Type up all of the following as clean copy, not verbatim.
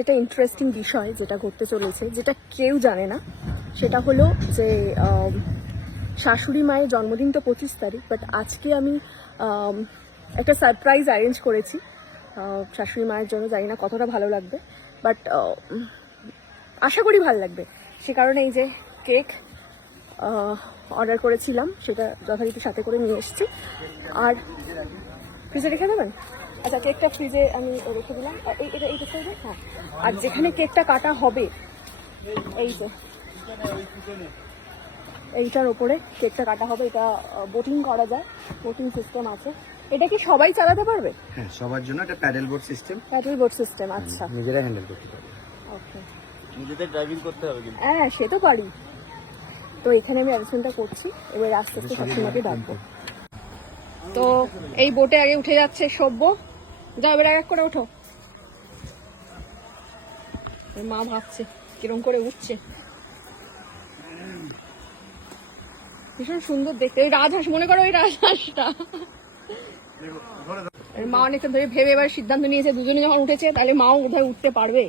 যেটা ইন্টারেস্টিং বিষয় যেটা ঘটতে চলেছে, যেটা কেউ জানে না, সেটা হলো যে শাশুড়ি মায়ের জন্মদিন তো 25 তারিখ, বাট আজকে আমি একটা সারপ্রাইজ অ্যারেঞ্জ করেছি শাশুড়ি মায়ের জন্য। জানি না কতটা ভালো লাগবে, বাট আশা করি ভালো লাগবে। সে কারণে এই যে কেক অর্ডার করেছিলাম, সেটা যথারীতি সাথে করে নিয়ে এসেছি। আর ফ্রিজে রেখে দেবেন? আচ্ছা, কেকটা ফ্রিজে আমি রেখে দিলাম। এটা এইটা করবে, হ্যাঁ। আর যেখানে কেকটা কাটা হবে, এই যে এইটার ওপরে কেকটা কাটা হবে। এটা বোটিং করা যায়, বোটিং সিস্টেম আছে। এটা কি সবাই চালাতে পারবে? হ্যাঁ, সবার জন্য একটা pedal board system. Pedal board system, আচ্ছা। নিজেরা হ্যান্ডেল করতে পারবে। ওকে, নিজেদের ড্রাইভিং করতে হবে কিন্তু। হ্যাঁ, সে তো পারি। তো এখানে আমি অ্যারেঞ্জমেন্টটা করছি, এবার আস্তে আস্তে সবসময়কে ডাকবো। তো এই বোটে আগে উঠে যাচ্ছে সব্য। যাও, এবার এক করে ওঠো। মা ভাবছে কিরম করে উঠছে। ভীষণ সুন্দর দেখতে। ওই রাজহাঁস, মনে করো ওই রাজহাঁসটা। মা অনেকক্ষণ ধরে ভেবে এবার সিদ্ধান্ত নিয়েছে, দুজনে যখন উঠেছে তাহলে মাও বোধহয় উঠতে পারবে।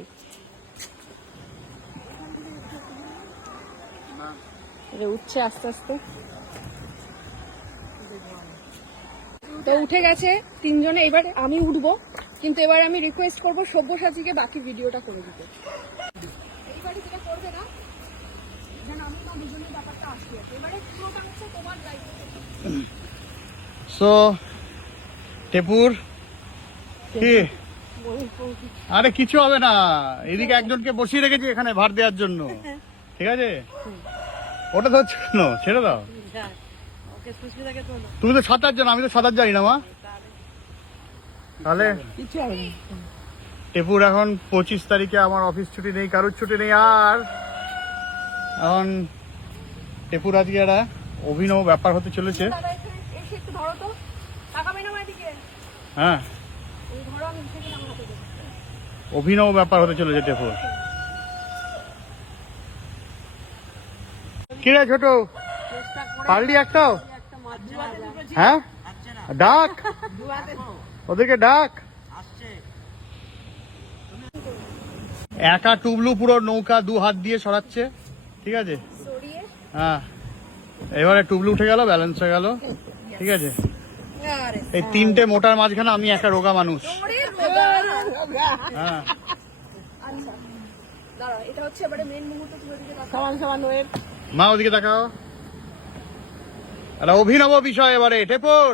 উঠছে আস্তে আস্তে। তো উঠে গেছে তিনজনে, এবার আমি উঠবো। কিন্তু এবার আমি রিকোয়েস্ট করবো সব্যসাচীকে বাকি ভিডিওটা করে দিতে। এইবারে যেটা করবে না, যেন আমি না দুজনের ব্যাপারটা আসি। এবারে পুরোটা হচ্ছে তোমার দায়িত্ব। সো টেপুর কি? আরে কিছু হবে না, এদিকে একজনকে বসিয়ে রেখেছি এখানে ভার দেওয়ার জন্য, ঠিক আছে? ওটা ধরছো কেন? ছেড়ে দাও। তুমি তো সাঁতার জানো, আমি তো সাঁতার জানি না মা। তাহলে টেপুর এখন 25 তারিখে আমার অফিস ছুটি নেই, কারোর ছুটি নেই। আর এখন টেপুর আজকে একটা অভিনব ব্যাপার হতে চলেছে। হ্যাঁ, অভিনব ব্যাপার হতে চলেছে টেপুর। কি রে ছোট, পারলি একটাও? হ্যাঁ, ডাক ওদেরকে, ডাক। একা টুবলু পুরো নৌকা 2 হাত দিয়ে সরাচ্ছে, ঠিক আছে? হ্যাঁ, এবারে টুবলু উঠে গেল, ব্যালেন্স হয়ে গেল, ঠিক আছে? এই 3টে মোটার মাঝখানে আমি একা রোগা মানুষ। হ্যাঁ, এটা হচ্ছে এবারে মেন মুহূর্ত। মা ওদিকে তাকাও। একটা অভিনব বিষয় এবারে টেপুর।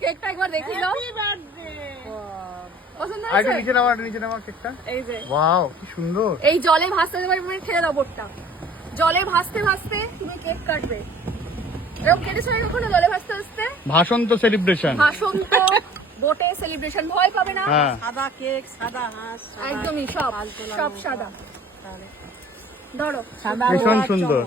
কেকটা একবার দেখি দাও। পছন্দ আর একটু হয়েছে? নিচে নাও, আর নিচে নাও কেকটা। এই যে ওয়াও, কি সুন্দর। এই জলে ভাসতে তুমি ঠেলে দাও বোটটা। জলে ভাসতে ভাসতে তুমি কেক কাটবে। এরকম কেটেছো কখনো জলে ভাসতে ভাসতে? ভাসন্ত সেলিব্রেশন। ভাসন্ত বোটে সেলিব্রেশন, ভয় পাবে না। হ্যাঁ, সাদা কেক, সাদা হাঁস, একদমই সব সাদা। ধরো, ভীষণ সুন্দর।